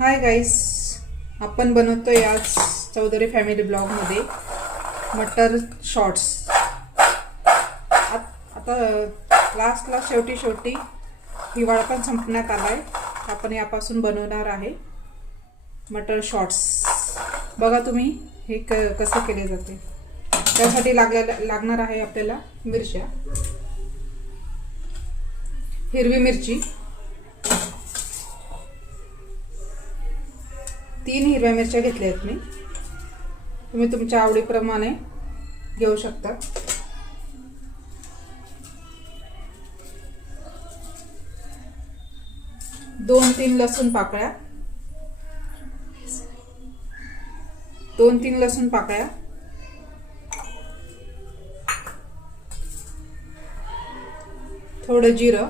Hi guys, आपण बनवतोय आज चौधरी फॅमिली ब्लॉगमध्ये मटर शॉर्ट्स. आता लास्टला शेवटी हिवाळा पण संपण्यात आलाय. आपण यापासून बनवणार आहे मटर शॉर्ट्स. बघा तुम्ही हे कसं केले जाते. त्यासाठी लागणार आहे आपल्याला मिरच्या, हिरवी मिरची 3 हिरव्या मिरच्या घेतल्या आहेत मी. तुम्ही तुमच्या आवडीप्रमाणे घेऊ शकता. दोन तीन लसूण पाकळ्या, थोडं जिरं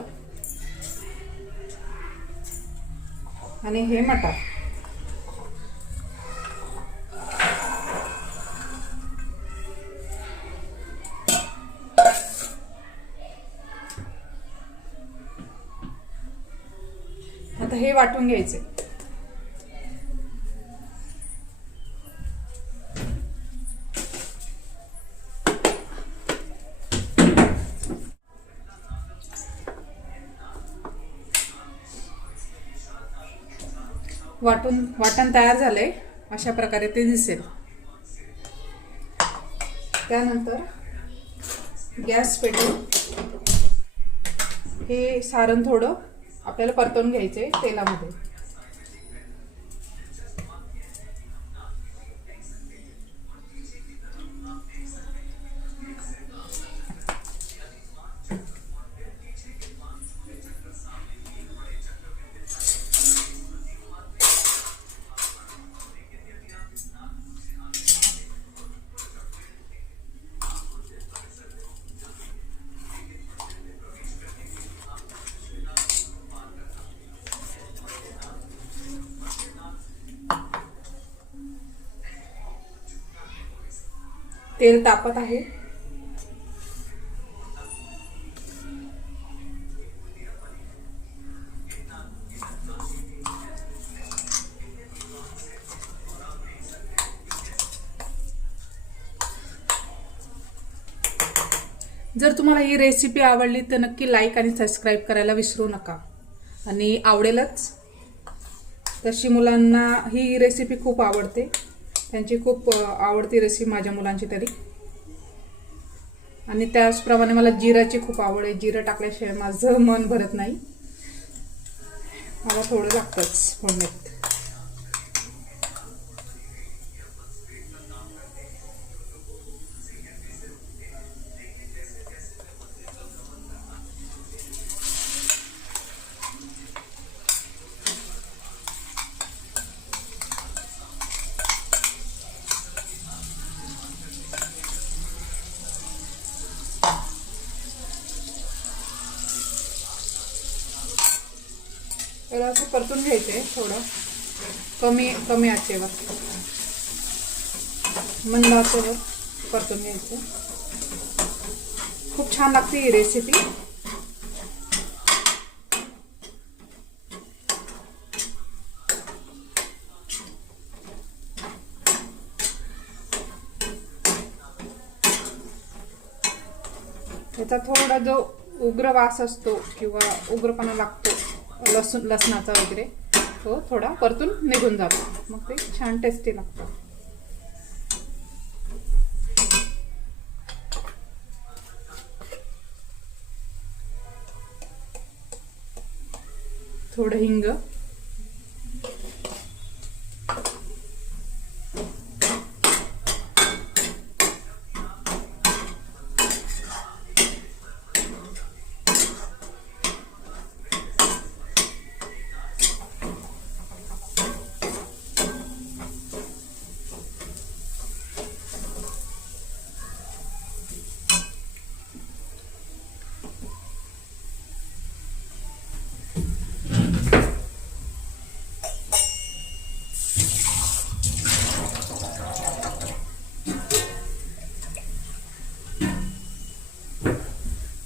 आणि हे मटार. आता हे वाटून घ्यायचे. वाटण तयार झाले, अशा प्रकारे ते दिसेल. त्यानंतर गॅस पेटवून हे सारण थोडं आपल्याला परतवून घ्यायचे तेलामध्ये. तेल तापत आहे. जर तुम्हाला ही रेसिपी आवडली तर नक्की लाईक आणि सबस्क्राईब करायला विसरू नका. आणि आवडेलच. तशी मुलांना ही रेसिपी खूप आवडते. त्यांची खूप आवडती रेसिपी माझ्या मुलांची तरी. आणि त्याचप्रमाणे मला जिराची खूप आवड आहे. जिरं टाकल्याशिवाय माझं मन भरत नाही. मला थोडं लागतंच फोडणीत. त्याला असं परतून घ्यायचंय. थोडं कमी आचेवर, मंद आचेवर परतून घ्यायचं. खूप छान लागते ही रेसिपी. त्याचा थोडा जो उग्र वास असतो किंवा उग्रपणा लागतो लसणाचा वगैरे, तो थोडा परतून निघून जातो. मग ते छान टेस्टी लागतं. थोडं हिंग,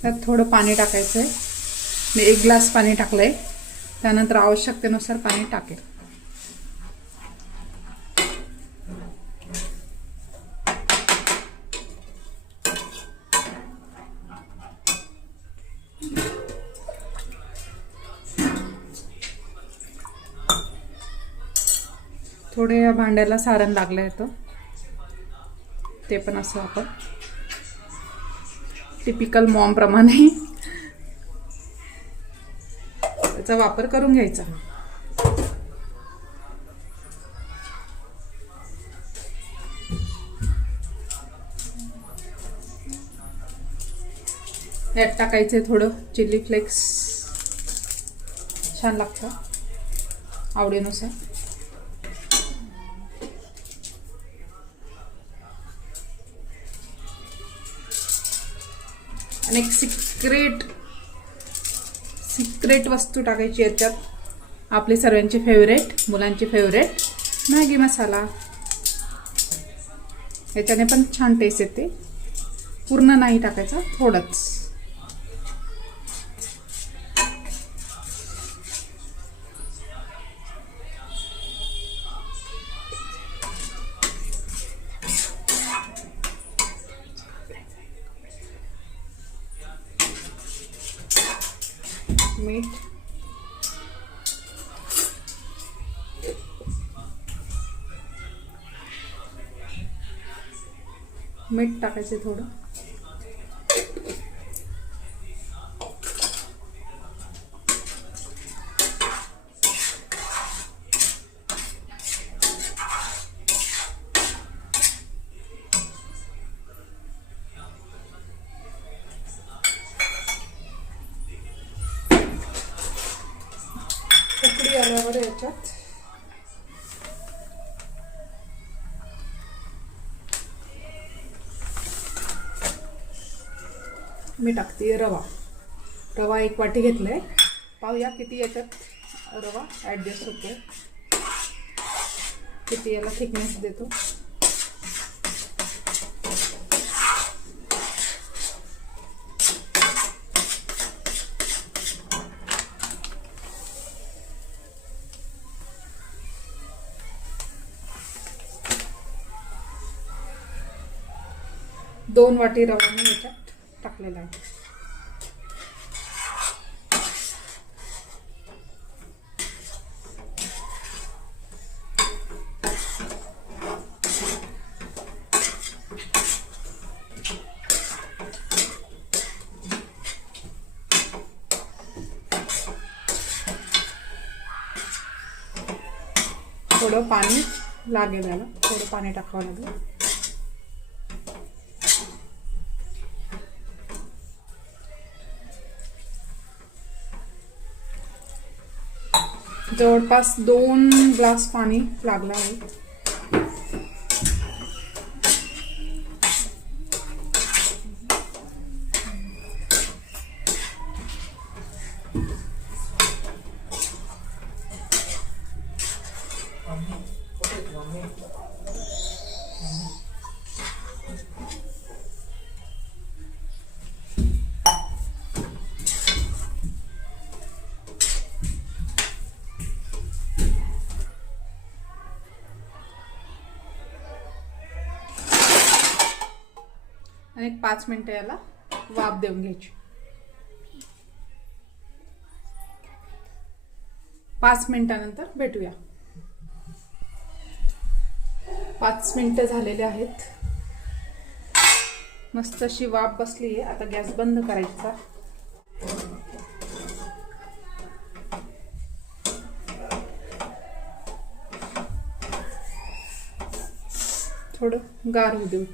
त्यात थोडं पाणी टाकायचं आहे. मी 1 ग्लास पाणी टाकलंय. त्यानंतर आवश्यकतेनुसार पाणी टाकेल. थोडे या भांड्याला सारण लागलं येतं, ते पण असं आपण टिपिकल मॉम प्रमाणे त्याचा वापर करून घ्यायचा. यात टाकायचे थोडं चिली फ्लेक्स, छान लागतं आवडीनुसार. आणि एक सिक्रेट वस्तू टाकायची याच्यात, आपली सर्वांची फेवरेट, मुलांची फेवरेट मॅगी मसाला. याच्याने पण छान टेस्ट येते. पूर्ण नाही टाकायचा, थोडंच. मीठ, मीठ टाकायचे थोडं. उकळी आल्यावर याच्यात मी टाकते रवा 1 वाटी घेतलाय. पाहूया किती याच्यात रवा ॲडजस्ट होतोय, किती याला थिकनेस देतो. दोन वाटी रवा मी याच्यात टाकलेला आहे. थोडं पाणी लागेल याला, थोडं पाणी टाकावं लागेल. जवळपास 2 ग्लास पाणी लागलं आहे. आणि 5 मिनिटं याला वाफ देऊन घ्यायची. 5 मिनिटानंतर भेटूया. 5 मिनिटं झालेले आहेत. मस्त अशी वाफ बसली आहे. आता गॅस बंद करायचा. थोडं गार होऊ देऊ.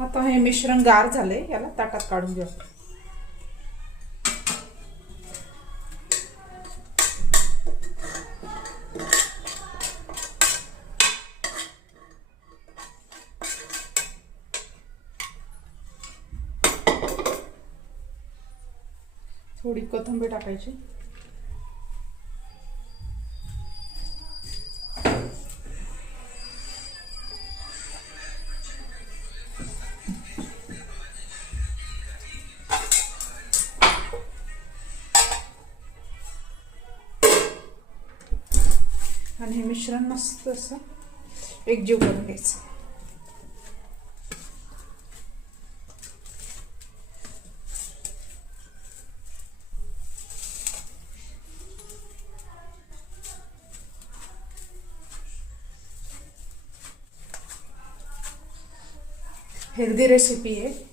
आता हे मिश्रण गार झाले, याला ताटात काढून घेऊ. थोडी कोथिंबीर टाकायची. आणि हे मिश्रण मस्त असं एकजीव करून घ्यायचं. हेल्दी रेसिपी आहे.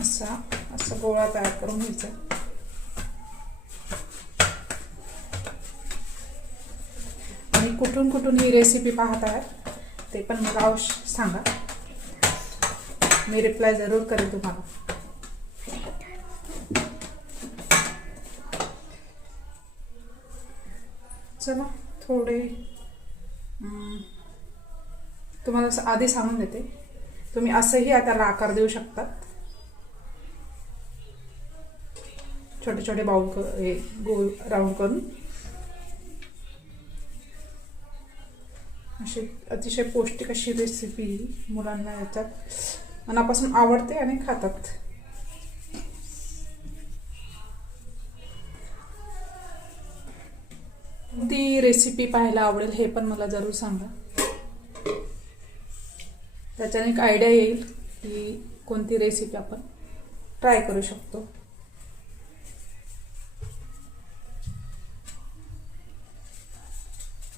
असा गोळा तयार करून घ्यायचा. आणि कुठून कुठून ही रेसिपी पाहत आहात ते पण मला अवश्य सांगा, मी रिप्लाय जरूर करेन तुम्हाला. चला थोडे तुम्हाला आधी सांगून देते, तुम्ही असंही त्याला आकार देऊ शकतात. छोटे छोटे बाउल गोल राऊंड करून अशी अतिशय पौष्टिक अशी रेसिपी मुलांना याच्यात मनापासून आवडते आणि खातात. ती रेसिपी पाहायला आवडेल हे पण मला जरूर सांगा. त्याच्याने एक आयडिया येईल की कोणती रेसिपी आपण ट्राय करू शकतो.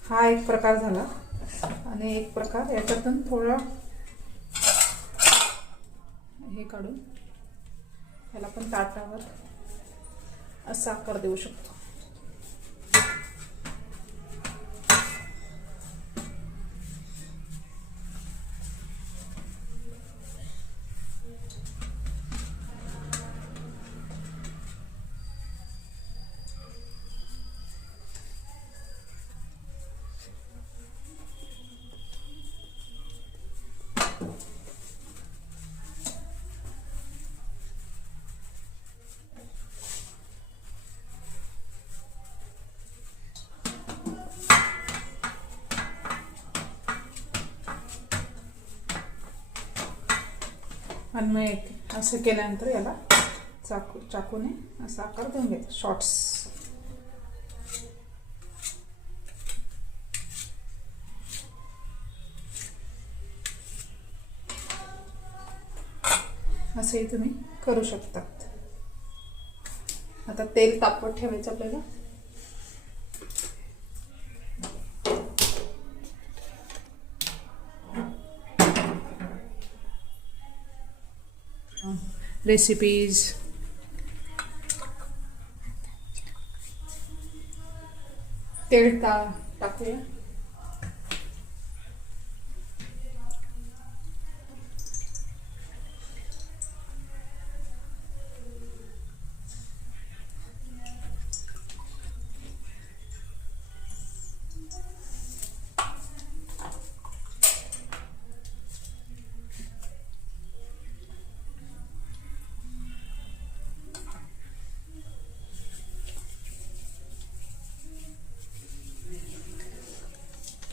हा एक प्रकार झाला. आणि एक प्रकार याच्यातून थोडा हे काढून याला पण ताटावर असा आकार देऊ शकतो. आणि मग असं केल्यानंतर याला चाकूने असा आकार देऊन घ्यायचा. शॉर्ट्स असंही तुम्ही करू शकतात. आता तेल तापवत ठेवायचं आपल्याला. रेसिपीज तेल टाकूया.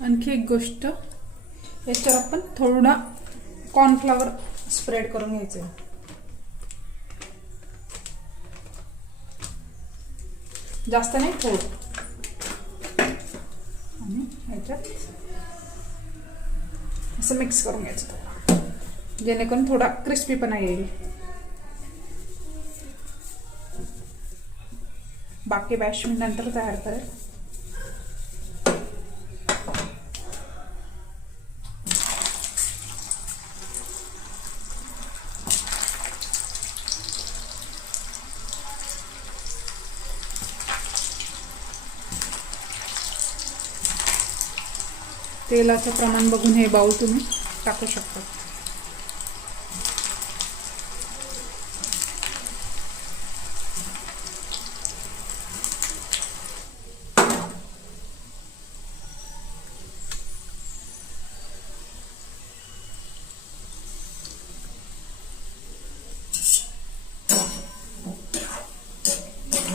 आणखी एक गोष्ट, याच्यावर आपण थोडा कॉर्नफ्लॉवर स्प्रेड करून घ्यायचं. जास्त नाही, थोडं. आणि याच्यात असं मिक्स करून घ्यायचं जेणेकरून थोडा क्रिस्पीपणा येईल. बाकी बॅश मी नंतर तयार करेल. तेलाचं प्रमाण बघून हे बाउल तुम्ही टाकू शकता.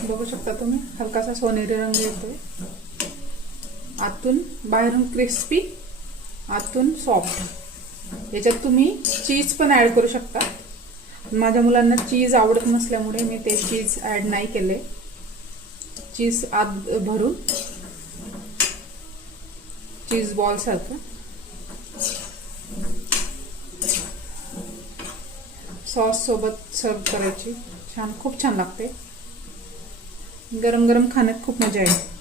बघू शकता तुम्ही, हलकासा सोनेरी रंग येतोय. आतून बाहेरून क्रिस्पी, आतून सॉफ्ट. याच्यात तुम्ही चीज पण ॲड करू शकता. माझ्या मुलांना चीज आवडत नसल्यामुळे मी ते चीज ॲड नाही केले. चीज आत भरून चीज बॉल सारखं सॉस सोबत सर्व करायची. छान, खूप छान लागते. गरम गरम खाण्यात खूप मजा येईल.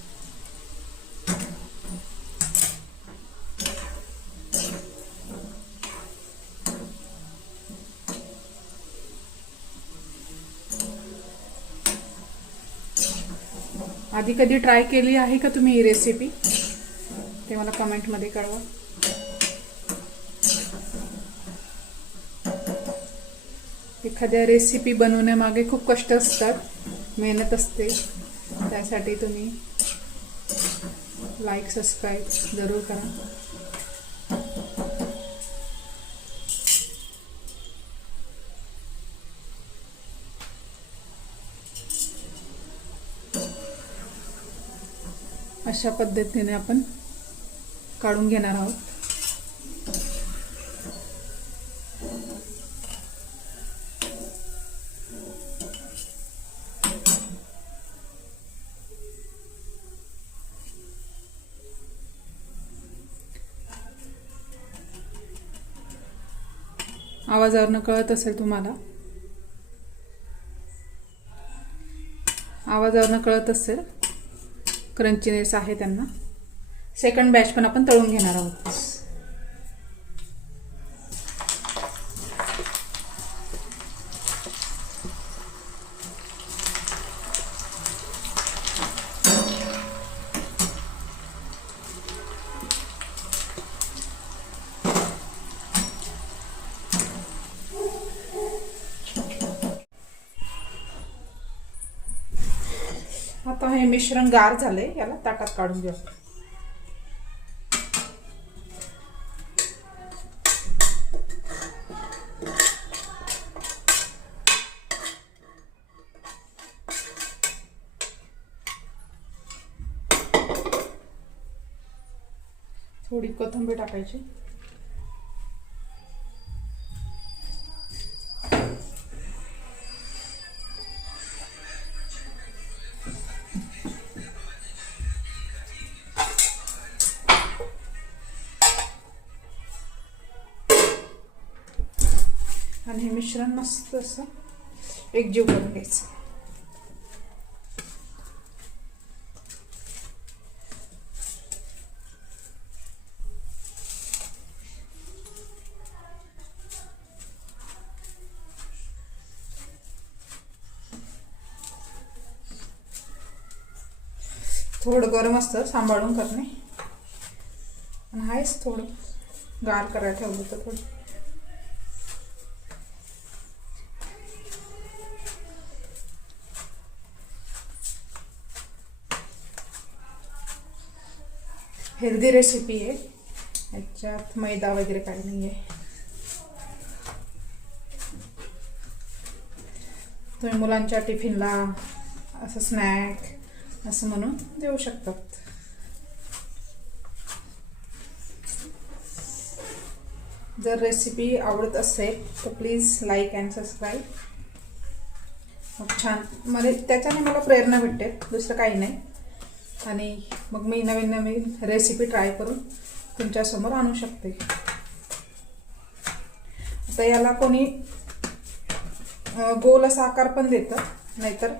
आधी कधी ट्राय केली आहे का तुम्ही ही रेसिपी? ते मला कमेंटमध्ये कळवा. एखाद्या रेसिपी बनवण्यामागे खूप कष्ट असतात, मेहनत असते. त्यासाठी तुम्ही लाईक सबस्क्राईब जरूर करा. अशा पद्धतीने आपण काढून घेणार आहोत. आवाजावरनं कळत असेल तुम्हाला, आवाजावरनं कळत असेल क्रंचीनेस आहे त्यांना. सेकंड बॅच पण आपण तळून घेणार आहोत. आता हे मिश्रण गार झाले, याला ताटात काढून घेऊ. थोडी कोथिंबीर टाकायची. आणि हे मिश्रण मस्त असं एकजीव करून घ्यायचं. थोडं गरम असतं, सांभाळून करणे. आणि आहेच थोडं गार करायला ठेवलं तर थोडं. हेल्दी रेसिपी आहे, याच्यात मैदा वगैरे काही नाही आहे. तुम्ही मुलांच्या टिफिनला असं स्नॅक असं म्हणून देऊ शकतात. जर रेसिपी आवडत असेल तर प्लीज लाईक अँड सबस्क्राईब. छान, त्याच्याने मला प्रेरणा भेटते, दुसरं काही नाही. आणि मग मी नवीन नवीन रेसिपी ट्राय करून तुमच्यासमोर आणू शकते. आता याला कोणी गोल असा आकार पण देतं, नाहीतर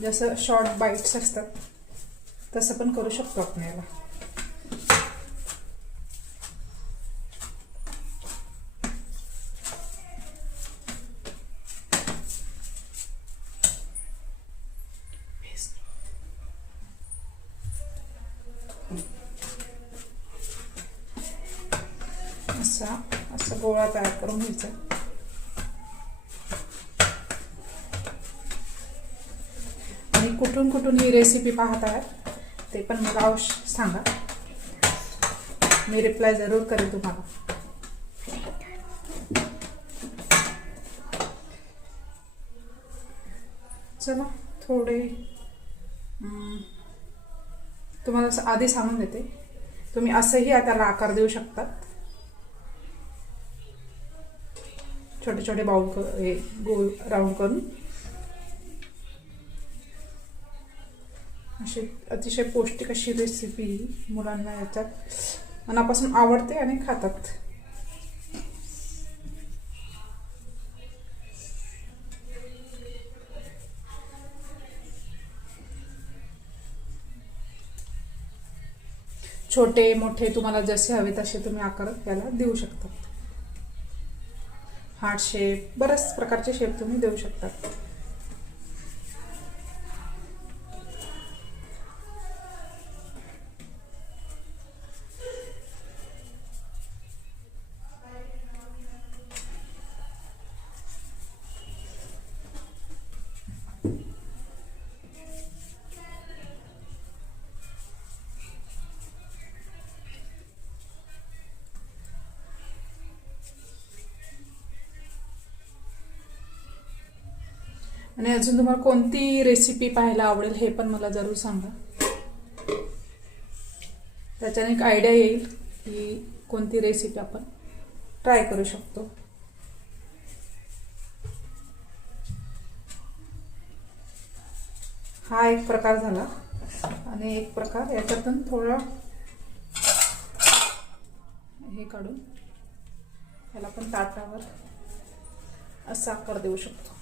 जसं शॉर्ट बाईट्स असतात तसं पण करू शकतो आपण याला. असं गोळा तयार करून घ्यायचा. आणि कुठून कुठून ही रेसिपी पाहत आहात ते पण मला अवश्य सांगा, मी रिप्लाय जरूर करेन तुम्हाला. चला, थोडे तुम्हाला आधी सांगून देते, तुम्ही असंही त्याला आकार देऊ शकतात. छोटे छोटे बाउल गोल राऊंड करून. अशी अतिशय पौष्टिक अशी रेसिपी मुलांना याच्यात मनापासून आवडते आणि खातात. छोटे मोठे तुम्हाला जसे हवे तसे तुम्ही आकार याला देऊ शकता. हार्ट शेप, बरेच प्रकारचे शेप तुम्ही देऊ शकता. आणि अजून तुम्हाला कोणती रेसिपी पाहायला आवडेल हे पण मला जरूर सांगा. त्याच्याने एक आयडिया येईल की कोणती रेसिपी आपण ट्राय करू शकतो. हा एक प्रकार झाला. आणि एक प्रकार याच्यातून थोडं हे काढून याला पण ताटावर असा आकार देऊ शकतो.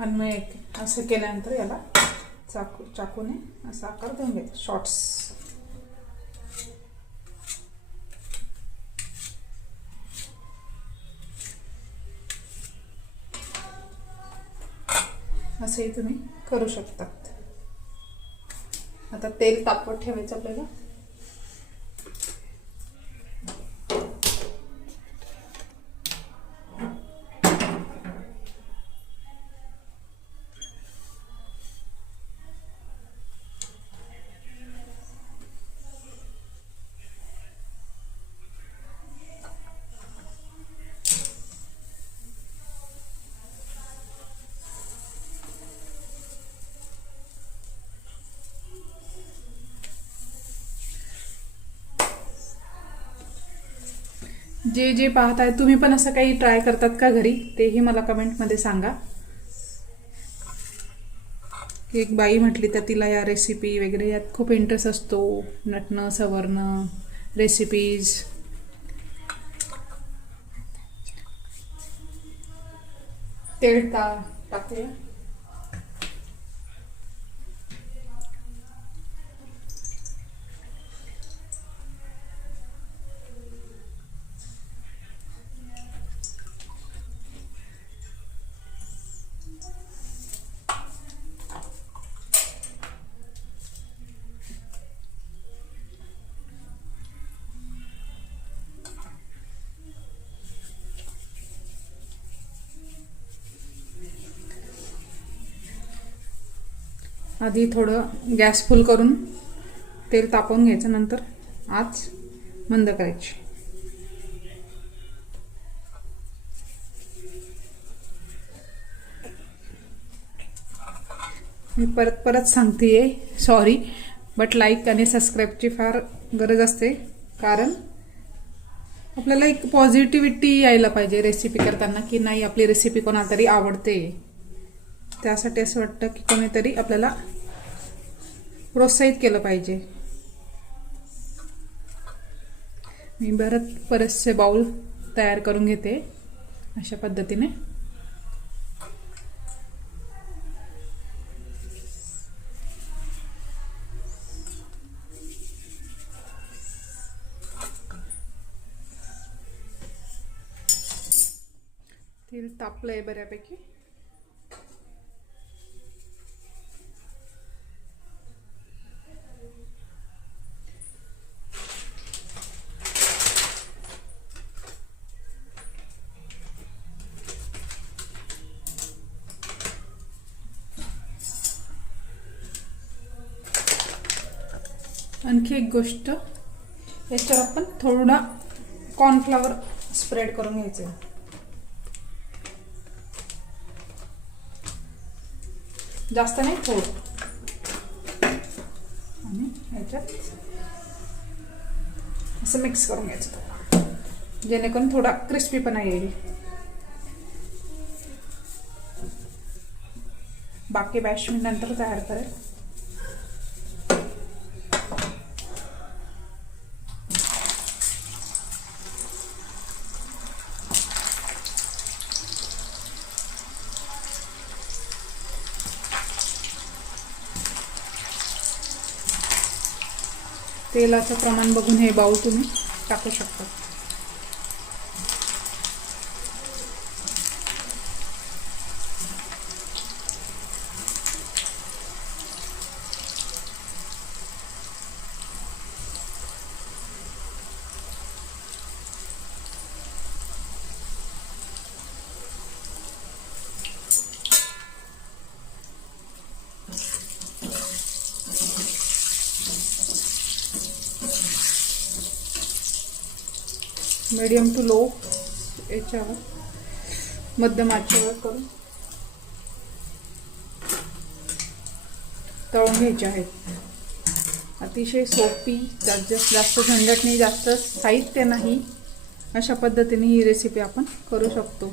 आणि मग एक असं केल्यानंतर याला चाकूने असा आकार देऊन घ्यायचा. शॉर्ट्स असंही तुम्ही करू शकतात. आता तेल तापवत ठेवायचं आपल्याला. जे जे पाहत आहे तुम्ही पण असं काही ट्राय करतात का घरी, तेही मला कमेंटमध्ये सांगा. एक बाई म्हटली तर तिला या रेसिपी वगैरे यात खूप इंटरेस्ट असतो. नटणं सवरणं, रेसिपीज. तेल टाकूया. आधी थोडं गॅस फुल करून तेल तापवून घ्यायचं, नंतर आच मंद करायची. मी परत सांगतेय, सॉरी, बट लाईक आणि सबस्क्राईबची फार गरज असते. कारण आपल्याला एक पॉझिटिव्हिटी यायला पाहिजे रेसिपी करताना, की नाही आपली रेसिपी कोणातरी आवडते. त्यासाठी असं वाटतं की कोणीतरी आपल्याला प्रोत्साहित केलं पाहिजे. मी बरेचसे बाउल तयार करून घेते अशा पद्धतीने. तेल तापलंय बऱ्यापैकी. आणखी एक गोष्ट, याच्यावर आपण थोडा कॉर्नफ्लॉवर स्प्रेड करून घ्यायचं. जास्त नाही, थोडं. आणि ह्याच्यात असं मिक्स करून घ्यायचं थोडं, जेणेकरून थोडा क्रिस्पीपणा येईल. बाकी बॅश मी नंतर तयार करेल. तेलाचं प्रमाण बघून हे बाउल तुम्ही टाकू शकता. मीडियम टू लो याच्यावर, मध्यम आचेवर करून तळून घ्यायचे आहेत. अतिशय सोपी, जास्त झंझट नाही, जास्त साहित्य नाही, अशा पद्धतीने ही रेसिपी आपण करू शकतो.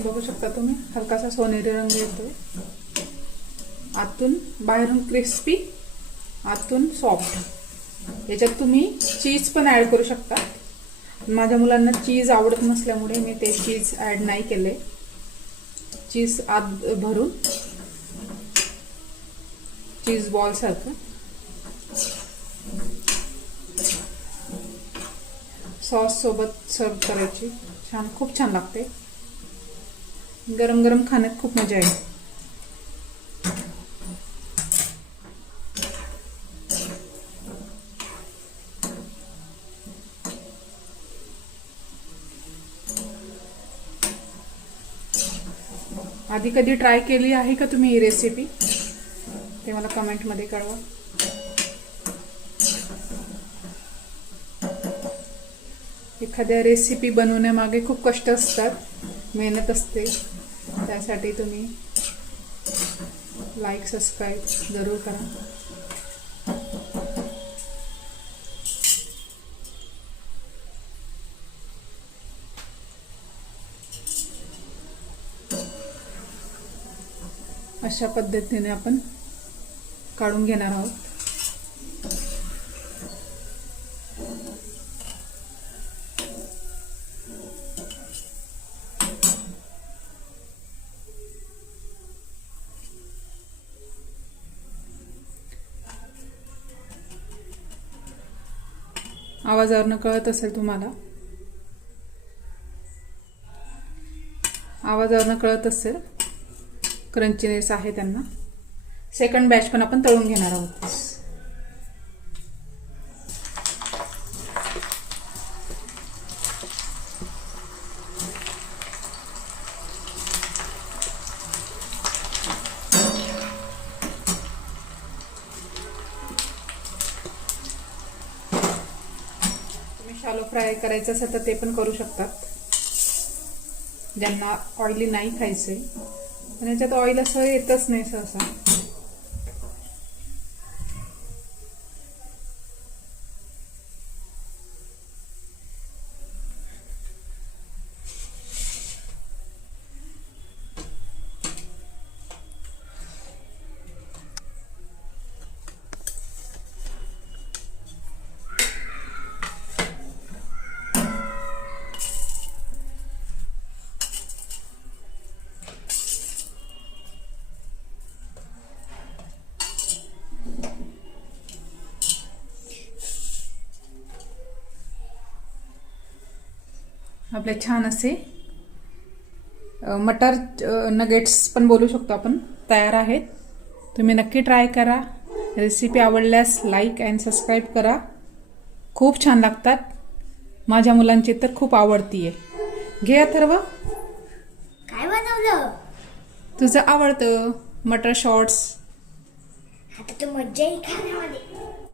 बघू शकता तुम्ही, हलकासा सोनेरी रंग येतोय. आतून, बाहेरून क्रिस्पी, आतून सॉफ्ट. याच्यात तुम्ही चीज पण ॲड करू शकता. माझ्या मुलांना चीज आवडत नसल्यामुळे मी ते चीज ॲड नाही केले. चीज आत भरून चीज बॉल सारखं सॉस सोबत सर्व करायची. छान, खूप छान लागते. गरम गरम खाण्यात खूप मजा येईल. आधी कधी ट्राय केली आहे का तुम्ही ही रेसिपी? ते मला कमेंटमध्ये कळवा. एखाद्या रेसिपी बनवण्यामागे खूप कष्ट असतात, मेहनत असते. त्यासाठी तुम्ही लाईक, सबस्क्राईब जरूर करा. अशा पद्धतीने आपण काढून घेणार आहोत. आवाजावरनं कळत असेल तुम्हाला, आवाजावरनं कळत असेल क्रंचीनेस आहे त्यांना. सेकंड बॅच पण आपण तळून घेणार आहोत. तुम्ही शालो फ्राय करायचं असेल तर ते पण करू शकतात, ज्यांना ऑइली नाही खायचंय. पण याच्यात ऑइल असं येतच नाही सहसा. आपले छान असे मटर नगेट्स पण बोलू शकतो आपण, तयार आहेत. तुम्ही नक्की ट्राय करा. रेसिपी आवडल्यास लाईक अँड सबस्क्राईब करा. खूप छान लागतात. माझ्या मुलांची तर खूप आवडतीये. घे अथर्व. काय बनवलं? तुझं आवडतं मटर शॉर्ट्स. आता तर मज्जा येईल खाण्यामध्ये.